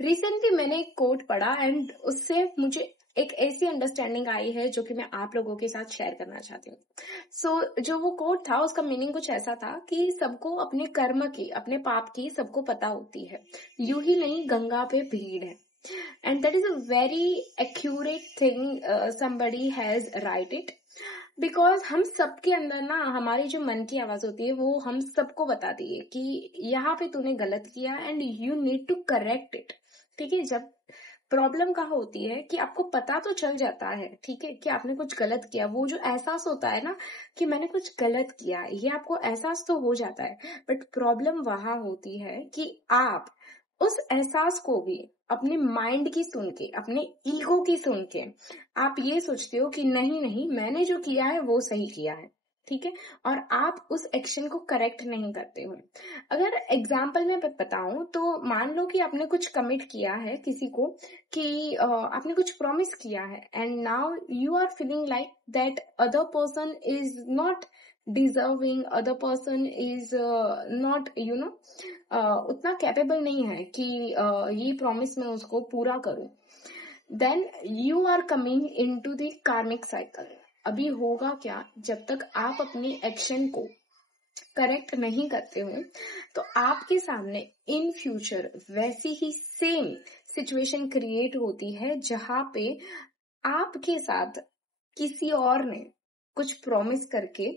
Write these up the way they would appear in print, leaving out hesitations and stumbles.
Recently मैंने एक coat पढ़ा एंड उससे मुझे एक ऐसी अंडरस्टैंडिंग आई है जो कि मैं आप लोगों के साथ शेयर करना चाहती हूँ। जो वो कोट था उसका मीनिंग कुछ ऐसा था कि सबको अपने कर्म की, अपने पाप की सबको पता होती है, यूं ही नहीं गंगा पे भीड़ है। And that is a very accurate thing somebody has right it, because हम सबके अंदर ना हमारी जो मन की आवाज होती है वो हम सबको बताती है कि यहाँ पे तूने गलत किया and you need to correct it. ठीक है, जब प्रॉब्लम कहाँ होती है कि आपको पता तो चल जाता है, ठीक है, कि आपने कुछ गलत किया, वो जो एहसास होता है ना कि मैंने कुछ गलत किया, ये आपको एहसास तो हो जाता है। बट प्रॉब्लम वहां होती है कि आप उस एहसास को भी अपने माइंड की सुन के, अपने ईगो की सुन के आप ये सोचते हो कि नहीं नहीं मैंने जो किया है वो सही किया है, ठीक है, और आप उस एक्शन को करेक्ट नहीं करते हो। अगर एग्जाम्पल में बताऊं तो मान लो कि आपने कुछ कमिट किया है किसी को, कि आपने कुछ प्रॉमिस किया है and now you are feeling like that other person is not deserving, other person is not उतना कैपेबल नहीं है कि ये प्रॉमिस मैं उसको पूरा करूं। Then you are coming into the karmic cycle. अभी होगा क्या, जब तक आप अपनी एक्शन को करेक्ट नहीं करते हो तो आपके सामने इन फ्यूचर वैसी ही सेम सिचुएशन क्रिएट होती है जहां पे आपके साथ किसी और ने कुछ प्रॉमिस करके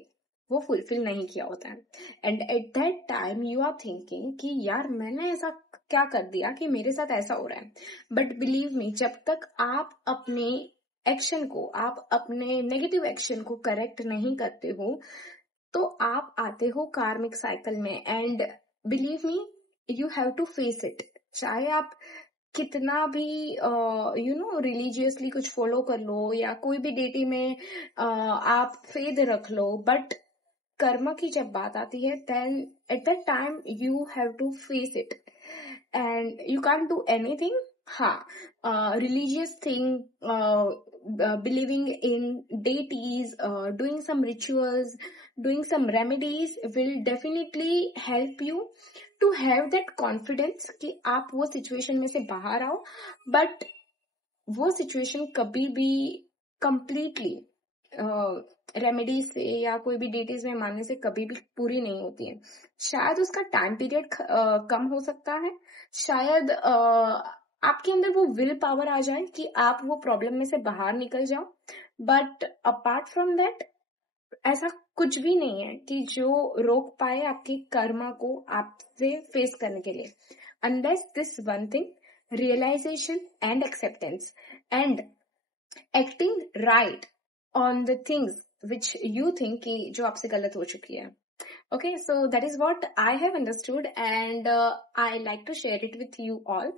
वो फुलफिल नहीं किया होता है। And at that time you are thinking कि यार मैंने ऐसा क्या कर दिया कि मेरे साथ ऐसा हो रहा है। बट बिलीव मी, जब तक आप अपने एक्शन को, आप अपने नेगेटिव एक्शन को करेक्ट नहीं करते हो तो आप आते हो कार्मिक साइकिल में। And believe me, you have to face it. चाहे आप कितना भी रिलीजियसली कुछ फॉलो कर लो या कोई भी डेटी में आप फेद रख लो, बट कर्म की जब बात आती है then at that time you have to face it and you can do anything. हाँ, religious thing, believing in deities, doing some rituals, doing some remedies will definitely help you to have that confidence कि आप वो situation में से बाहर आओ। But वो situation कभी भी कंप्लीटली रेमेडीज से या कोई भी डेटीज में मानने से कभी भी पूरी नहीं होती है। शायद उसका टाइम पीरियड कम हो सकता है, शायद आपके अंदर वो विल पावर आ जाए कि आप वो प्रॉब्लम में से बाहर निकल जाओ। बट अपार्ट फ्रॉम दैट ऐसा कुछ भी नहीं है कि जो रोक पाए आपके कर्मा को आपसे फेस करने के लिए, unless this one thing, realisation and acceptance and acting right on the things which you think कि जो आपसे गलत हो चुकी है। Okay, so that is what I have understood and I like to share it with you all.